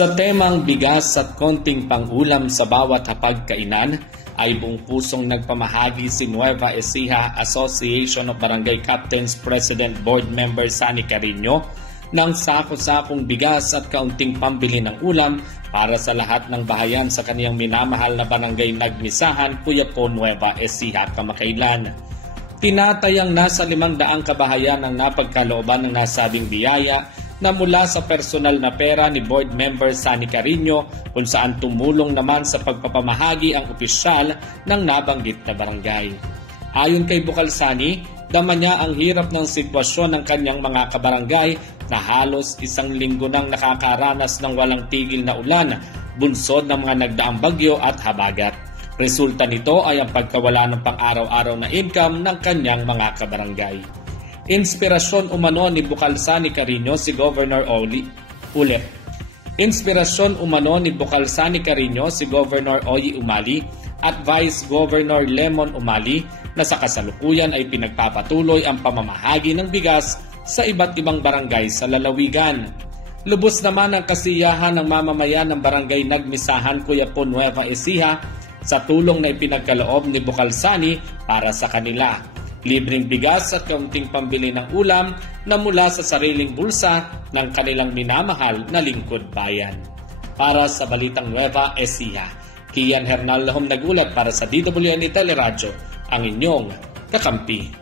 Sa temang bigas at konting pangulam sa bawat hapagkainan ay buong pusong nagpamahagi si Nueva Ecija Association of Barangay Captains President Board Member Sani Carino ng sako-sakong bigas at kaunting pambili ng ulam para sa lahat ng bahayan sa kaniyang minamahal na barangay Nagmisahan, Quiapo, Nueva Ecija kamakailan. Tinatayang nasa 500 kabahayan ang napagkalooban ng nasabing biyaya na mula sa personal na pera ni Board Member Sani Carino kung saan tumulong naman sa pagpapamahagi ang opisyal ng nabanggit na barangay. Ayon kay Bukal Sani, dama niya ang hirap ng sitwasyon ng kanyang mga kabarangay na halos 1 linggo nang nakakaranas ng walang tigil na ulan, bunsod ng mga nagdaang bagyo at habagat. Resulta nito ay ang pagkawala ng pang-araw-araw na income ng kanyang mga kabarangay. Inspirasyon umano ni Bukal Sani Carino si Governor Inspirasyon umano ni Bukal Sani Carino si Governor Oyi Umali at Vice Governor Lemon Umali na sa kasalukuyan ay pinagpapatuloy ang pamamahagi ng bigas sa iba't ibang barangay sa lalawigan. Lubos naman ang kasiyahan ng mamamayan ng barangay Nagmisahan, Quiapo, Nueva Ecija sa tulong na ipinagkaloob ni Bukal Sani para sa kanila. Libreng bigas at kaunting pambili ng ulam na mula sa sariling bulsa ng kanilang minamahal na lingkod bayan. Para sa Balitang Nueva Ecija, Kian Hernal Lahom nagulat para sa DWN Teleradyo, ang inyong kakampi.